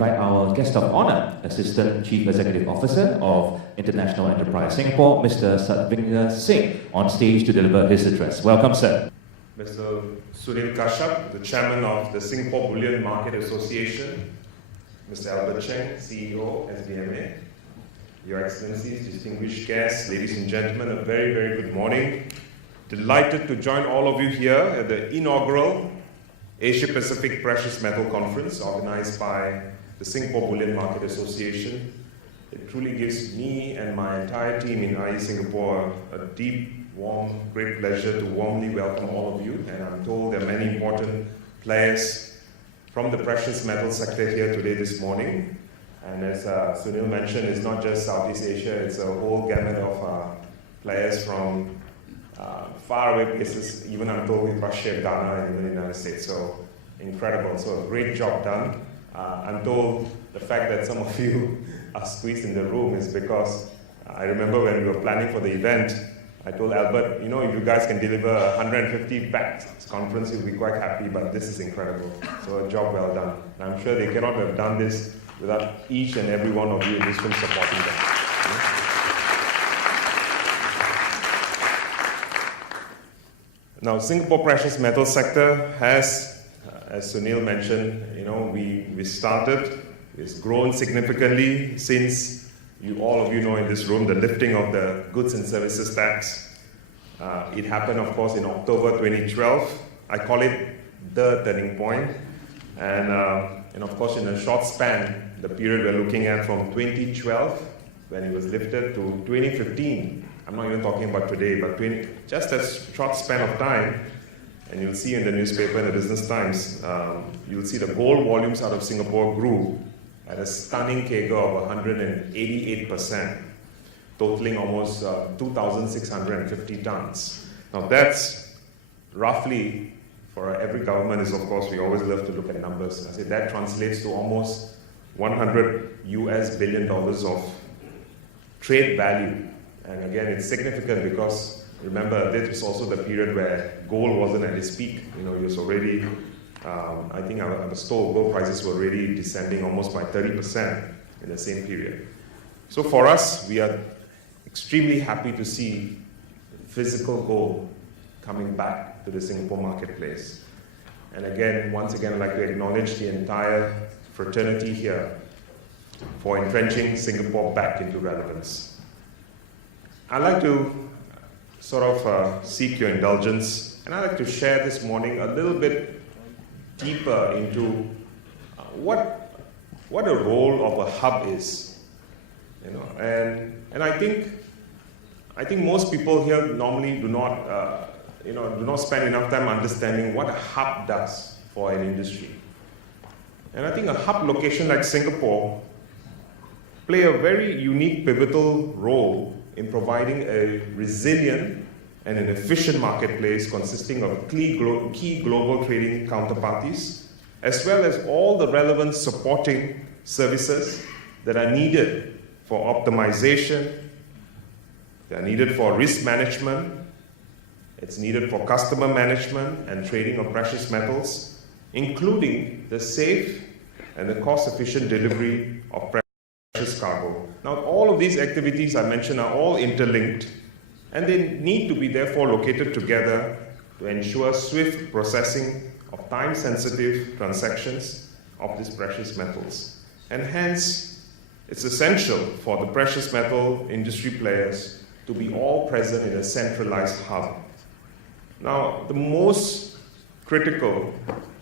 invite our guest of honor, Assistant Chief Executive Officer of International Enterprise Singapore, Mr. Satvinder Singh, on stage to deliver his address. Welcome, sir. Mr. Sunil Kashyap, the Chairman of the Singapore Bullion Market Association, Mr. Albert Cheng, CEO, SBMA, Your Excellencies, distinguished guests, ladies and gentlemen, a very, very good morning. Delighted to join all of you here at the inaugural Asia-Pacific Precious Metal Conference organized by the Singapore Bullion Market Association. It truly gives me and my entire team in IE Singapore a deep, warm, great pleasure to warmly welcome all of you. And I'm told there are many important players from the precious metal sector here today this morning. And as Sunil mentioned, it's not just Southeast Asia, it's a whole gamut of players from faraway places, even I'm told with Russia, Ghana, and the United States. So incredible. So a great job done. I'm told the fact that some of you are squeezed in the room is because I remember when we were planning for the event, I told Albert, you know, if you guys can deliver 150 packed conference, you'll be quite happy, but this is incredible. So a job well done. And I'm sure they cannot have done this without each and every one of you in this room supporting them. Now, Singapore precious metal sector has, as Sunil mentioned, you know, we started, it's grown significantly since all of you know in this room, the lifting of the goods and services tax. It happened, of course, in October 2012. I call it the turning point. And of course, in a short span, the period we're looking at from 2012, when it was lifted, to 2015, I'm not even talking about today, but just a short span of time, and you'll see in the newspaper, in the Business Times, you'll see the gold volumes out of Singapore grew at a stunning CAGR of 188%, totaling almost 2,650 tons. Now that's roughly, for every government is, of course, we always love to look at numbers. I say that translates to almost $100 billion of trade value. And again, it's significant because, remember, this was also the period where gold wasn't at its peak. You know, it was already, I think I was told gold prices were already descending almost by 30% in the same period. So for us, we are extremely happy to see physical gold coming back to the Singapore marketplace. And again, once again, I'd like to acknowledge the entire fraternity here for entrenching Singapore back into relevance. I'd like to sort of seek your indulgence, and I'd like to share this morning a little bit deeper into what a role of a hub is, you know. And I think most people here normally do not spend enough time understanding what a hub does for an industry. And I think a hub location like Singapore play a very unique, pivotal role in providing a resilient and an efficient marketplace consisting of key global trading counterparties, as well as all the relevant supporting services that are needed for optimization, they are needed for risk management, it's needed for customer management and trading of precious metals, including the safe and the cost-efficient delivery of precious cargo. Now, all of these activities I mentioned are all interlinked, and they need to be therefore located together to ensure swift processing of time-sensitive transactions of these precious metals. And hence, it's essential for the precious metal industry players to be all present in a centralized hub. Now, the most critical,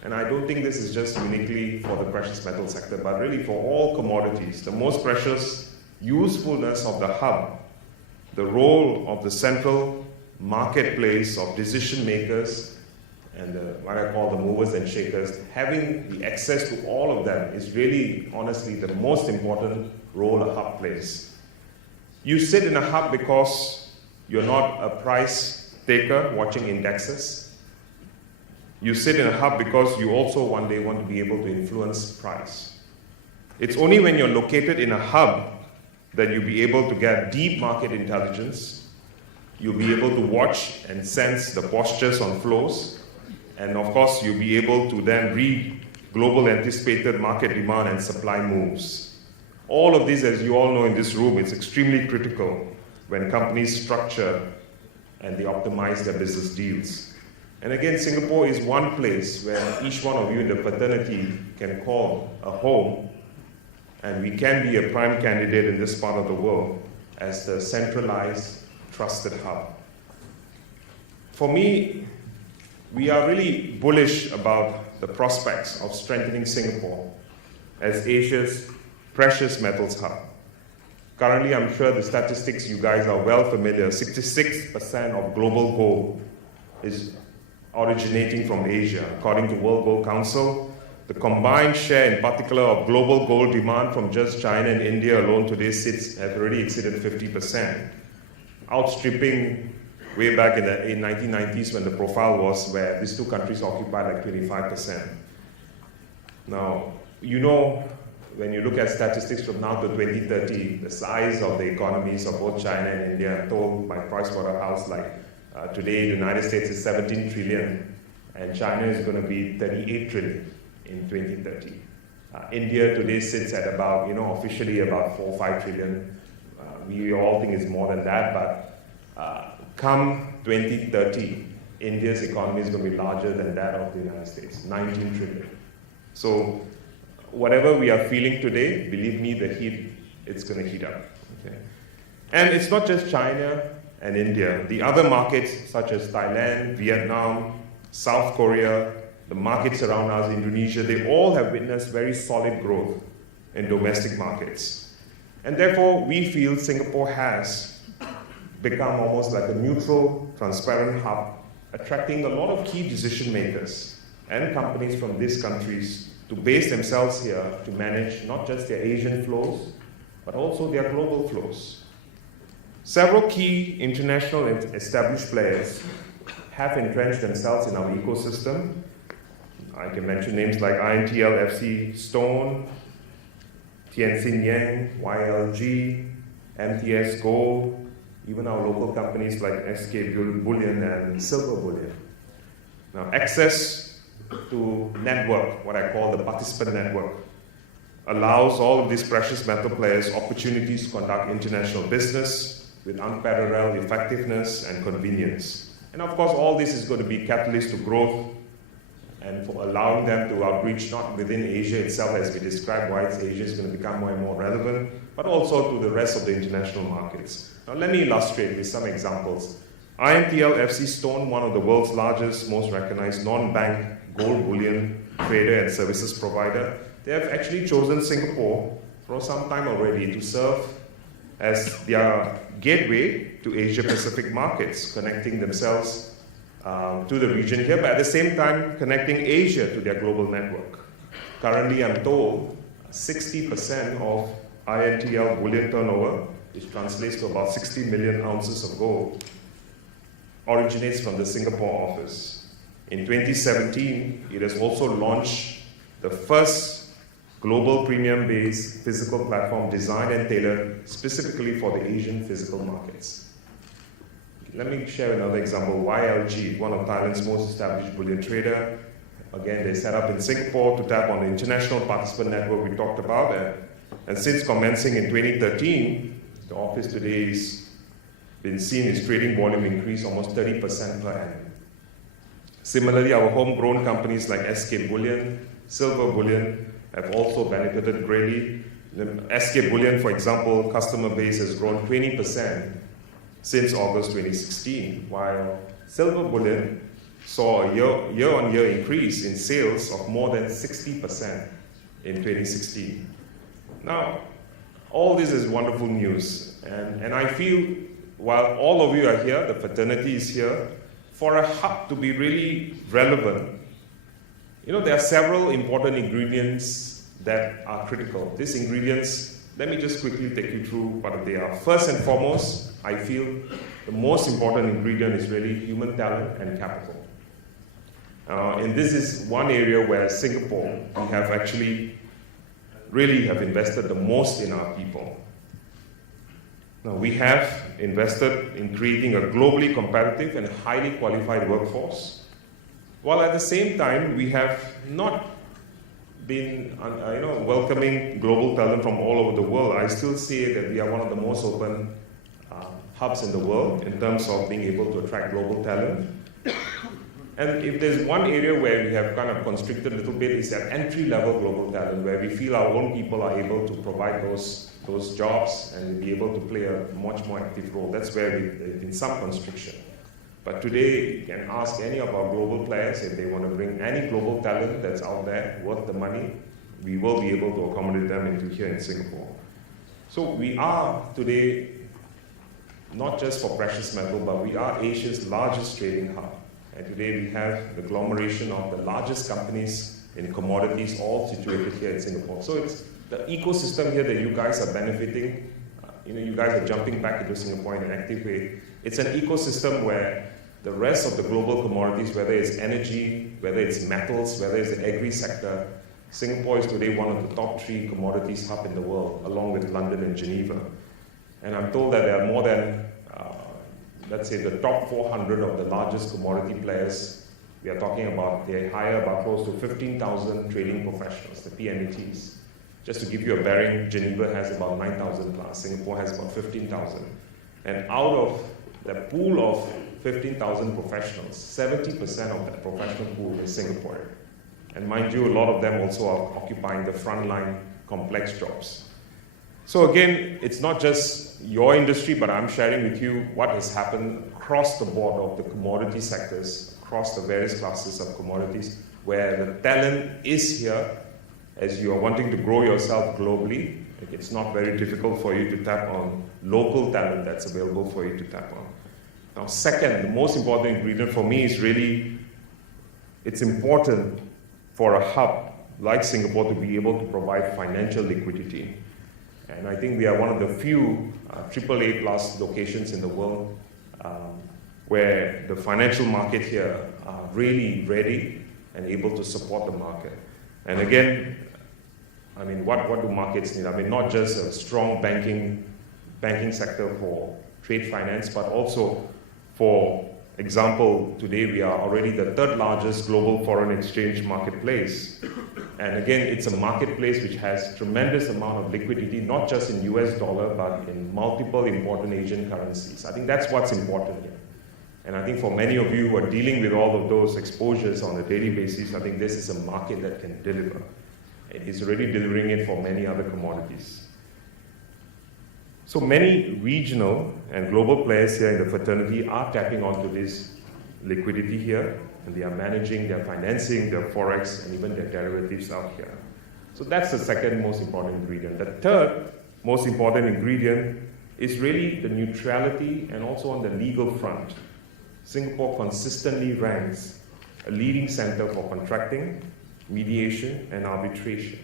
and I don't think this is just uniquely for the precious metal sector, but really for all commodities, the most precious usefulness of the hub, the role of the central marketplace of decision makers and what I call the movers and shakers, having the access to all of them is really, honestly, the most important role a hub plays. You sit in a hub because you're not a price taker watching indexes. You sit in a hub because you also one day want to be able to influence price. It's only when you're located in a hub that you'll be able to get deep market intelligence. You'll be able to watch and sense the postures on flows. And of course, you'll be able to then read global anticipated market demand and supply moves. All of this, as you all know in this room, is extremely critical when companies structure and they optimize their business deals. And again, Singapore is one place where each one of you in the fraternity can call a home, and we can be a prime candidate in this part of the world as the centralized, trusted hub. For me, we are really bullish about the prospects of strengthening Singapore as Asia's precious metals hub. Currently, I'm sure the statistics you guys are well familiar, 66% of global gold is originating from Asia. According to World Gold Council, the combined share in particular of global gold demand from just China and India alone today has already exceeded 50%, outstripping way back in the 1990s when the profile was where these two countries occupied like 25%. Now, you know, when you look at statistics from now to 2030, the size of the economies of both China and India, told by Pricewaterhouse, today the United States is 17 trillion, and China is going to be 38 trillion in 2030. India today sits at about, officially about 4 or 5 trillion. We all think it's more than that, but come 2030, India's economy is going to be larger than that of the United States, 19 trillion. So whatever we are feeling today, believe me, it's going to heat up. Okay? And it's not just China and India. The other markets such as Thailand, Vietnam, South Korea, the markets around us, Indonesia, they all have witnessed very solid growth in domestic markets. And therefore, we feel Singapore has become almost like a neutral, transparent hub, attracting a lot of key decision makers and companies from these countries to base themselves here to manage not just their Asian flows, but also their global flows. Several key international and established players have entrenched themselves in our ecosystem. I can mention names like INTL FC Stone, Tianxin Yang, YLG, MTS Gold, even our local companies like SK Bullion and Silver Bullion. Now, access to network, what I call the participant network, allows all of these precious metal players opportunities to conduct international business with unparalleled effectiveness and convenience. And of course, all this is going to be catalyst to growth and for allowing them to outreach not within Asia itself, as we described, why Asia is going to become more and more relevant, but also to the rest of the international markets. Now, let me illustrate with some examples. INTL FC Stone, one of the world's largest, most recognized non-bank gold bullion trader and services provider, they have actually chosen Singapore for some time already to serve as their gateway to Asia-Pacific markets, connecting themselves to the region here, but at the same time connecting Asia to their global network. Currently, I'm told 60% of INTL bullion turnover, which translates to about 60 million ounces of gold, originates from the Singapore office. In 2017, it has also launched the first global premium-based physical platform designed and tailored specifically for the Asian physical markets. Let me share another example. YLG, one of Thailand's most established bullion trader. Again, they set up in Singapore to tap on the international participant network we talked about. And since commencing in 2013, the office today has been seen its trading volume increase almost 30% per annum. Similarly, our homegrown companies like SK Bullion, Silver Bullion have also benefited greatly. The SK Bullion, for example, customer base has grown 20% since August 2016, while Silver Bullion saw a year-on-year increase in sales of more than 60% in 2016. Now, all this is wonderful news, and I feel while all of you are here, the fraternity is here, for a hub to be really relevant, there are several important ingredients that are critical. These ingredients, let me just quickly take you through what they are. First and foremost, I feel the most important ingredient is really human talent and capital. And this is one area where Singapore, we have actually really have invested the most in our people. Now, we have invested in creating a globally competitive and highly qualified workforce, while at the same time, we have not been welcoming global talent from all over the world, I still say that we are one of the most open hubs in the world in terms of being able to attract global talent. And if there's one area where we have kind of constricted a little bit, is that entry-level global talent, where we feel our own people are able to provide those jobs and be able to play a much more active role. That's where there's been some constriction. But today, you can ask any of our global players if they want to bring any global talent that's out there worth the money, we will be able to accommodate them into here in Singapore. So we are today, not just for precious metal, but we are Asia's largest trading hub. And today we have the agglomeration of the largest companies in commodities all situated here in Singapore. So it's the ecosystem here that you guys are benefiting. You guys are jumping back into Singapore in an active way. It's an ecosystem where the rest of the global commodities, whether it's energy, whether it's metals, whether it's the agri sector, Singapore is today one of the top 3 commodities hub in the world, along with London and Geneva. And I'm told that there are more than, let's say, the top 400 of the largest commodity players. We are talking about, they hire about close to 15,000 trading professionals, the PMETs. Just to give you a bearing, Geneva has about 9,000 plus, Singapore has about 15,000. And out of the pool of 15,000 professionals, 70% of that professional pool is Singaporean. And mind you, a lot of them also are occupying the frontline complex jobs. So again, it's not just your industry, but I'm sharing with you what has happened across the board of the commodity sectors, across the various classes of commodities, where the talent is here. As you are wanting to grow yourself globally, it's not very difficult for you to tap on local talent that's available for you to tap on. Now, second, the most important ingredient for me is really, it's important for a hub like Singapore to be able to provide financial liquidity. And I think we are one of the few AAA plus locations in the world where the financial market here are really ready and able to support the market. And again, I mean, what do markets need? I mean, not just a strong banking sector for trade finance, but also, for example, today we are already the 3rd largest global foreign exchange marketplace. And again, it's a marketplace which has tremendous amount of liquidity, not just in US dollar, but in multiple important Asian currencies. I think that's what's important here. And I think for many of you who are dealing with all of those exposures on a daily basis, I think this is a market that can deliver. It is already delivering it for many other commodities. So many regional and global players here in the fraternity are tapping onto this liquidity here, and they are managing their financing, their forex, and even their derivatives out here. So that's the second most important ingredient. The third most important ingredient is really the neutrality and also on the legal front. Singapore consistently ranks a leading center for contracting, mediation, and arbitration.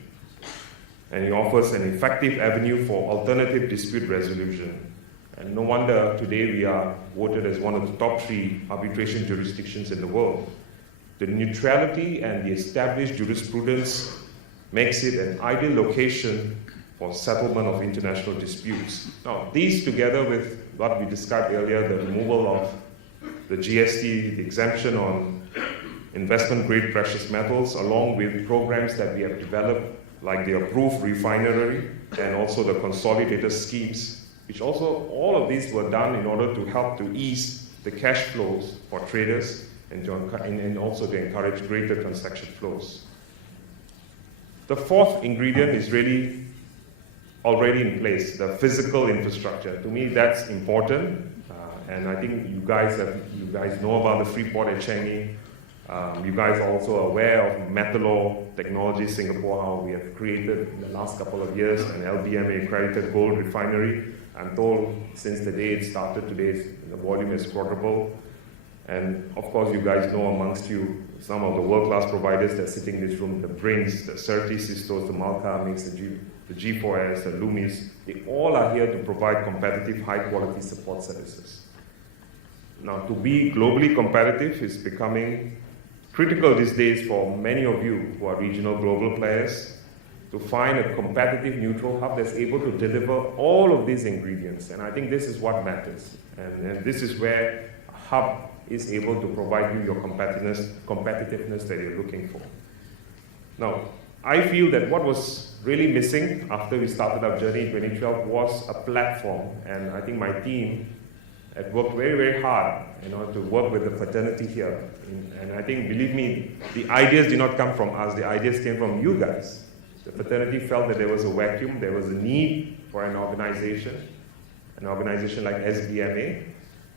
And it offers an effective avenue for alternative dispute resolution. And no wonder today we are voted as one of the top 3 arbitration jurisdictions in the world. The neutrality and the established jurisprudence makes it an ideal location for settlement of international disputes. Now, these together with what we described earlier, the removal of the GST, the exemption on investment-grade precious metals, along with programs that we have developed, like the approved refinery and also the consolidated schemes, which also, all of these were done in order to help to ease the cash flows for traders and also to encourage greater transaction flows. The fourth ingredient is really already in place, the physical infrastructure. To me, that's important, and I think you guys know about the Freeport at Changi. You guys are also aware of Metalor Technology Singapore, how we have created in the last couple of years an LBMA accredited gold refinery. I'm told since the day it started, today the volume is quadrupled. And of course, you guys know amongst you some of the world-class providers that are sitting in this room, the Brinks, the Certis, Sistos, the Malka Mix, the G4S, the Loomis. They all are here to provide competitive, high-quality support services. Now, to be globally competitive is becoming critical these days for many of you who are regional global players to find a competitive neutral hub that's able to deliver all of these ingredients. And I think this is what matters. And this is where a hub is able to provide you your competitiveness that you're looking for. Now, I feel that what was really missing after we started our journey in 2012 was a platform, and I think my team had worked very, very hard, to work with the fraternity here. And I think, believe me, the ideas did not come from us, the ideas came from you guys. The fraternity felt that there was a vacuum, there was a need for an organization like SBMA,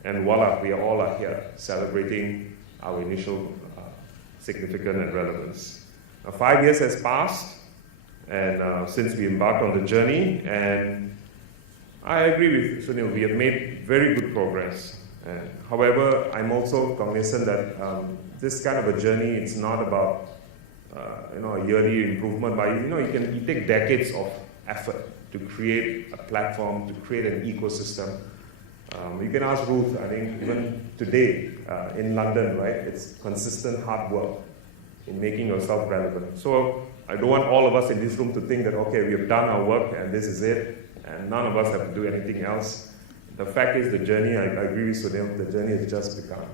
and voila, we all are here celebrating our initial significance and relevance. Now, 5 years has passed, and since we embarked on the journey, and I agree with Sunil, we have made very good progress. However, I'm also cognizant that this kind of a journey, it's not about a yearly improvement, but you take decades of effort to create a platform, to create an ecosystem. You can ask Ruth, I think even today in London, right, it's consistent hard work in making yourself relevant. So I don't want all of us in this room to think that, okay, we have done our work and this is it, and none of us have to do anything else. The fact is the journey, I agree with Sunil, the journey has just begun.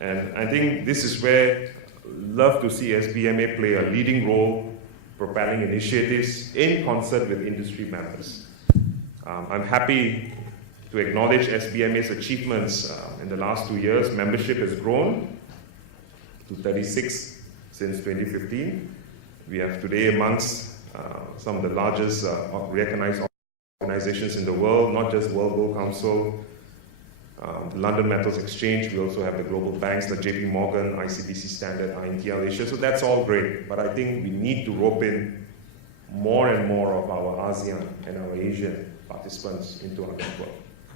And I think this is where I'd love to see SBMA play a leading role, propelling initiatives in concert with industry members. I'm happy to acknowledge SBMA's achievements in the last 2 years. Membership has grown to 36 since 2015. We have today amongst some of the largest recognized organizations in the world, not just World Gold Council, the London Metals Exchange. We also have the global banks like JP Morgan, ICBC Standard, INTL Asia. So that's all great, but I think we need to rope in more and more of our ASEAN and our Asian participants into our network.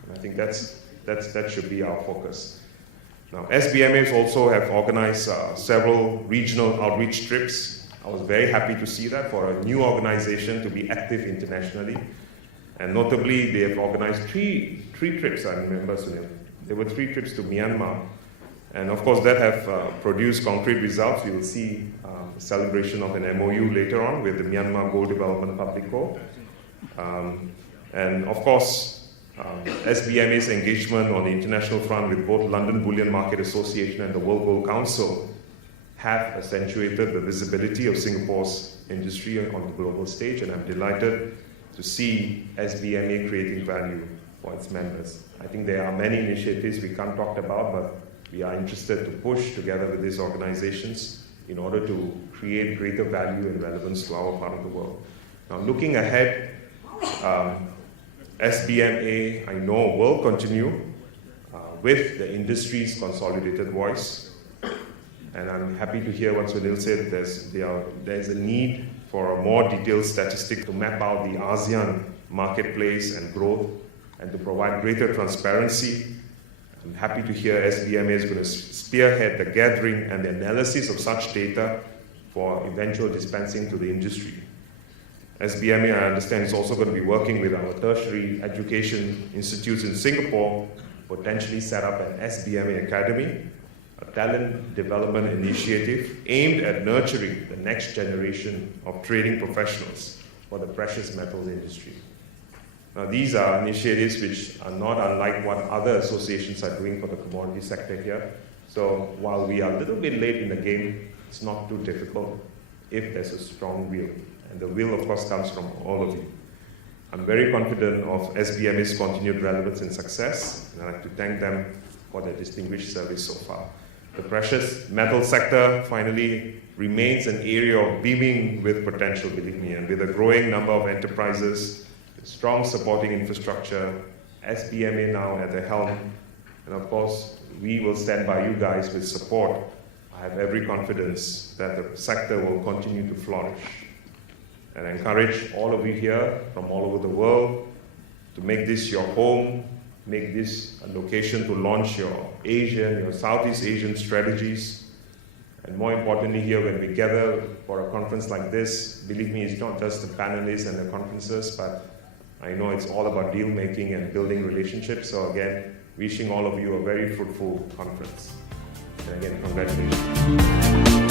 And I think that should be our focus. Now, SBMAs also have organized several regional outreach trips. I was very happy to see that for a new organization to be active internationally. And notably, they have organized three trips, I remember, Sunil. There were 3 trips to Myanmar. And of course, that have produced concrete results. You will see the celebration of an MOU later on with the Myanmar Gold Development Public Co. And of course, SBMA's engagement on the international front with both London Bullion Market Association and the World Gold Council have accentuated the visibility of Singapore's industry on the global stage, and I'm delighted to see SBMA creating value for its members. I think there are many initiatives we can't talk about, but we are interested to push together with these organizations in order to create greater value and relevance to our part of the world. Now, looking ahead, SBMA, I know, will continue with the industry's consolidated voice. And I'm happy to hear what Sunil said. There's a need for a more detailed statistic to map out the ASEAN marketplace and growth and to provide greater transparency. I'm happy to hear SBMA is going to spearhead the gathering and the analysis of such data for eventual dispensing to the industry. SBMA, I understand, is also going to be working with our tertiary education institutes in Singapore, potentially set up an SBMA Academy, a talent development initiative aimed at nurturing the next generation of trading professionals for the precious metals industry. Now, these are initiatives which are not unlike what other associations are doing for the commodity sector here. So while we are a little bit late in the game, it's not too difficult if there's a strong will. And the will, of course, comes from all of you. I'm very confident of SBMA's continued relevance and success, and I'd like to thank them for their distinguished service so far. The precious metal sector finally remains an area of beaming with potential, believe me, and with a growing number of enterprises, with strong supporting infrastructure, SBMA now at the helm, and of course, we will stand by you guys with support. I have every confidence that the sector will continue to flourish. And I encourage all of you here from all over the world to make this your home, make this a location to launch your Asian, your Southeast Asian strategies. And more importantly here, when we gather for a conference like this, believe me, it's not just the panelists and the conferences, but I know it's all about deal making and building relationships. So again, wishing all of you a very fruitful conference. And again, congratulations.